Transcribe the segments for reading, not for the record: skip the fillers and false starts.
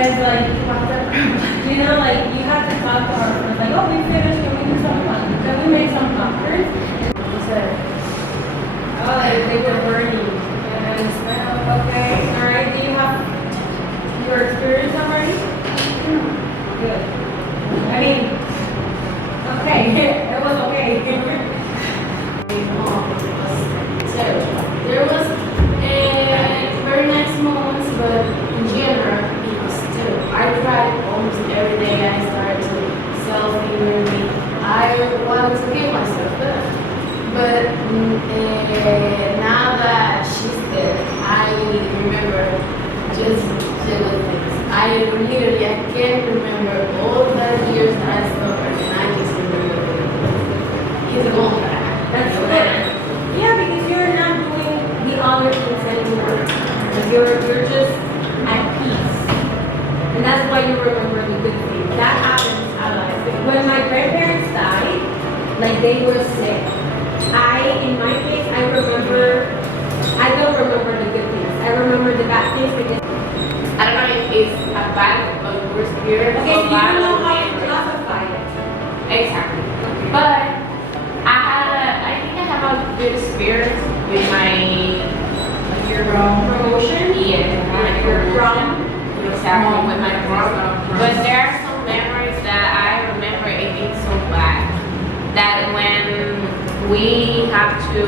Because like, you know, like you have to talk to our friends, like, oh, we finished, can we do some fun? Can we make some popcorn? Oh, they were burning. Yes. Okay. All right. Do you have your experience already? Good. I mean, okay. It was okay. So there was a very nice moments, but in general, it was still. I cried almost every day. I started to self-humiliate. I wanted to give myself that. But now that she's dead, I remember just little things. I can't remember all the years that I suffered, and I just remember he's a gold guy. That's good. Yeah, because you're not doing the other things anymore. You're just at peace. And that's why you remember the good things. That happens a lot. When my grandparents died, like they were sick. In my case, I don't remember the good things. I remember the bad things because I don't know if it's a bad or worse experience. okay, so you don't know how to classify it. Exactly. But I think I have a good experience with my Your promotion? Yeah, my Your promotion. prom? Exactly, with my prom. But there are some memories that I remember it being so bad that when we have to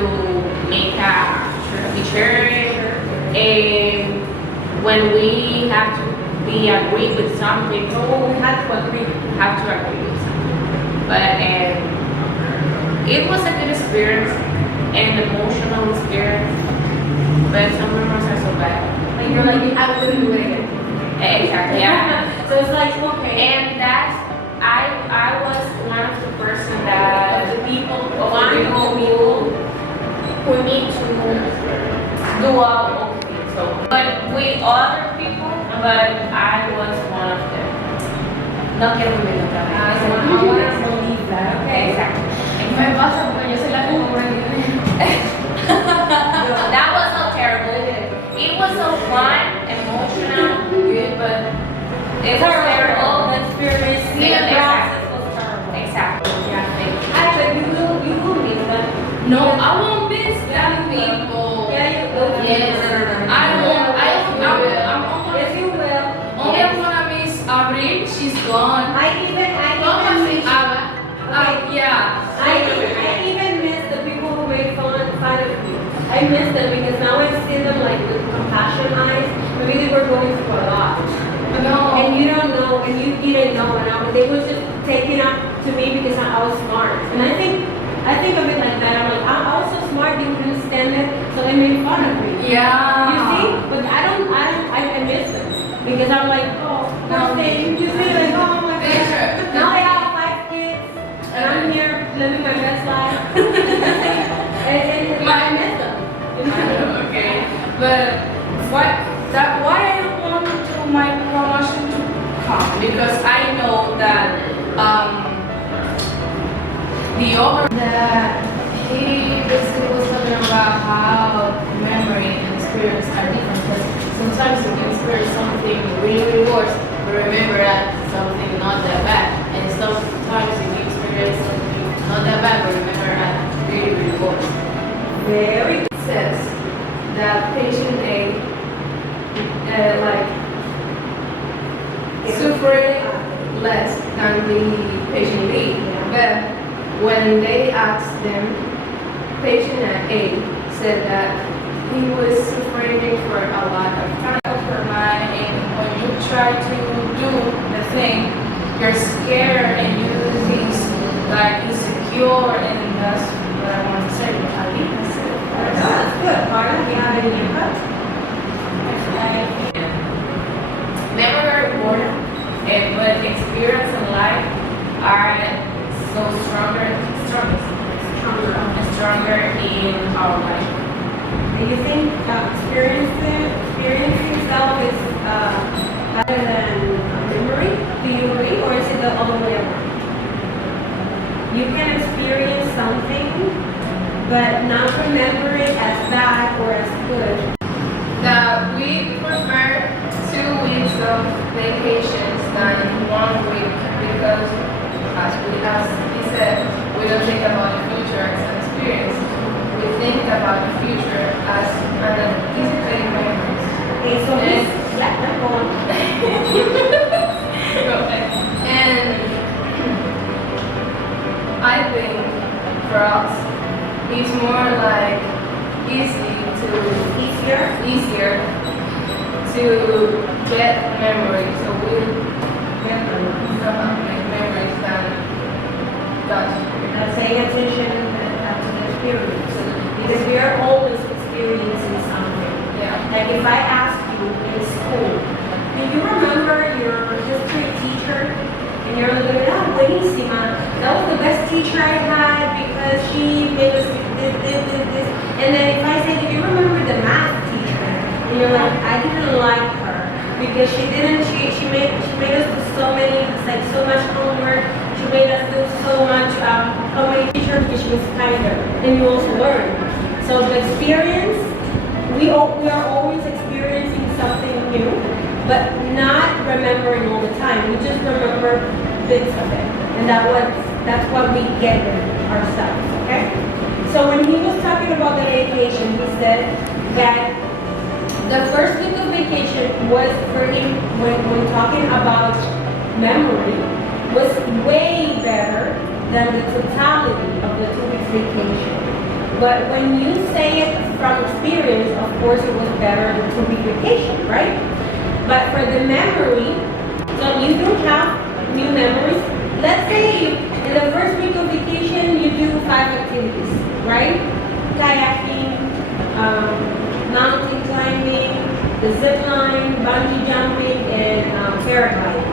make a return, when we have to be agree with something, Oh, we had to agree. have to agree with something. But it was a good experience and emotional experience. But some memories are so bad. Like you're like, I wouldn't do it again. Exactly. Yeah. So it's like, okay. And that's I was one of the person that the people who need to do our own thing. So, but with other people, but I was one of them. No quiero vivir otra vez. I want to believe that. Okay. Exactly. Me pasa porque yo soy la que compra That was so terrible. It was so fun, emotional, good, but it was terrible. The experience, the process was terrible. Exactly. Yeah. Actually, you will miss that. No, I won't miss that people. Yeah, you will. Yes. I'm Yes, you will. only gonna miss Avril. She's gone. I even Yeah. I even miss the people who make fun of you. I miss them because now I see them like with compassion eyes. Maybe they were going through a lot. No. And you don't know, and you didn't know, and they were just taking up to me because I was smart. And I think of it like that. I'm like, I was so smart, you couldn't stand it, so they made fun of me. Yeah. You see? But I miss them. Because I'm like, oh, nothing. You see, like, oh my gosh. Now I have 5 kids, and I'm here living my best life. and I miss them. Okay. But why I don't want to my promotion to come because I know that the other that he basically was talking about how memory and experience are different because sometimes you can experience something really worse but remember that something not that bad and sometimes you can experience something not that bad but remember that really worse. Very good. It says that patient A suffering less than the patient B. But when they asked them, patient A said that he was suffering for a lot of time. And when you try to do the thing, you're scared and you do things like insecure, and that's what I want to say. I think that's it. That's good. Carla, do you have any input? Never very important, but experience in life are so stronger in our life. Do you think experiencing self is better than memory? Do you agree, or is it the other way around? You can experience something, but not remember it as bad or as good. That we prefer 2 weeks of the vacations than 1 week because, as he said, we don't think about the future as an experience. We think about the future as an anticipating memories. Okay, so And- go on. And I think for us, it's more like easier to get memories. So we get memories than that. Paying attention to the experience. Because we are always experiencing something. Yeah. Like if I ask you in school, do you remember your history teacher? And you're like, oh, buenísima. That was the best teacher I had because she made us this. And then if I say, do you remember the math teacher? And you're like, I didn't like her because she made us do so much homework. She made us do so many teachers because she was kinder. And you also learn. So the experience, we are always experiencing something new, but not remembering all the time. We just remember bits of it. And that's what we get ourselves, okay? So when he was talking about the vacation, he said that the first week of vacation was for him, when talking about memory, was way better than the totality of the 2 weeks vacation. But when you say it from experience, of course it was better than 2 week vacation, right? But for the memory, so you don't have new memories. Let's say in the first week of vacation you do 5 activities, right? Kayaking, mountain climbing, the zip line, bungee jumping, and paragliding.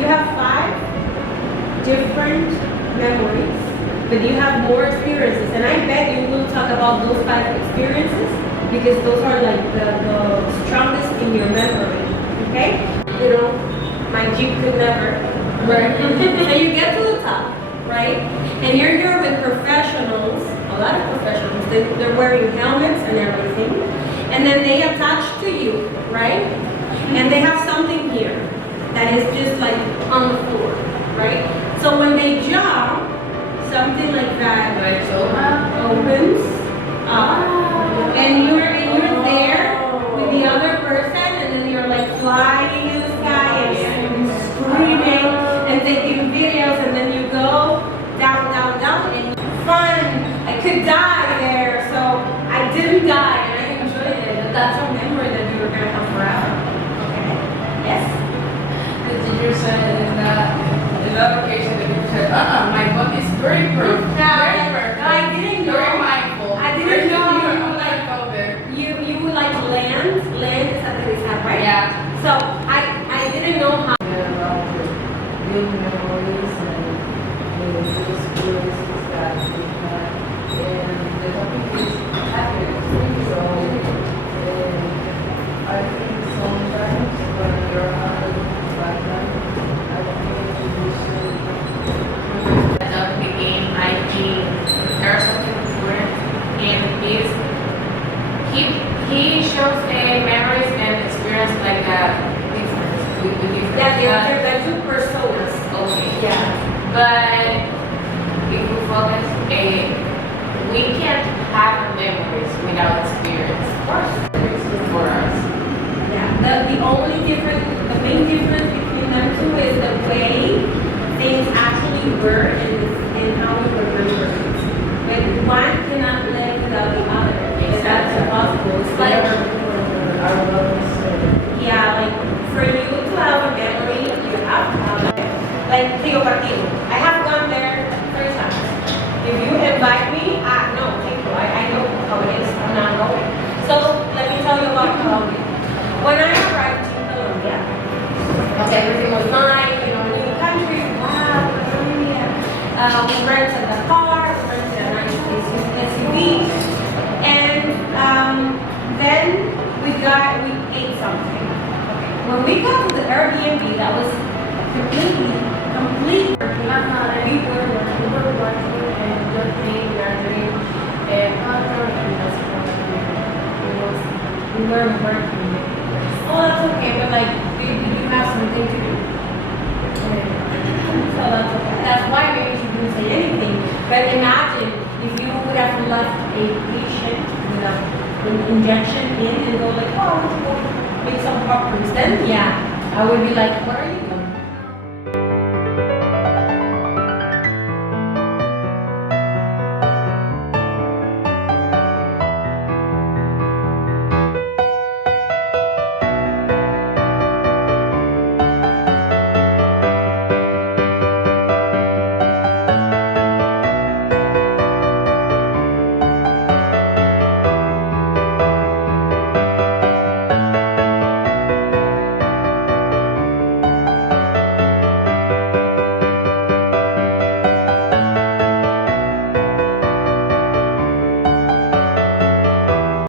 You have 5 different memories, but you have more experiences. And I bet you will talk about those 5 experiences because those are like the strongest in your memory, okay? You know, my Jeep could never. Right. So you get to the top, right? And you're here with professionals, a lot of professionals. They're wearing helmets and everything. And then they attach to you, right? And they have something here that is just like on the floor, right? So when they jump, something like that opens up, and you're there with the other person, and then you're like flying in the sky and screaming and taking videos, and then you go down, and fun. I could die there, so I didn't die, and I enjoyed it. That's a memory that you were gonna have forever. Okay. Yes. The teacher said in that occasion, the teacher said, my book is very proof. Very perfect. I didn't know. Very mindful. I didn't know you you were would like go there. you would like land is something that's happened, right? Yeah. So I didn't know how. About the good memories and the experiences that we had. And the topic is happiness. So, I think sometimes when you're having a bad time, I think you should At the beginning, I think there's something important in this. He shows memories and experience like difference with different. Yeah, they're two personas. Okay. Yeah. But if we focus, we can't have memories without experience. Of course, for us. Yeah. The main difference between them two is the way things actually were and how we remember it. But one cannot live without the other. That's impossible. It's like yeah, like for you to have a memory, you have to have it. Like Tio Partido. I have gone there 3 times. If you invite me, no, thank you. I know how it is. I'm not going. So let me tell you about Colombia. When I arrived in Colombia, okay, everything was fine, new country, wow, Colombia. We rented a car, we rented a nice SUV, and then we ate something. When we got to the Airbnb, that was complete. We were working and good thing we are doing culture and that's what We weren't working. Oh, that's okay, but like, did you have something to do. So that's why maybe she didn't say anything. But imagine if you would have left a patient with an injection in and go like, oh, let's go make some poppers. Then yeah, I would be like, what are you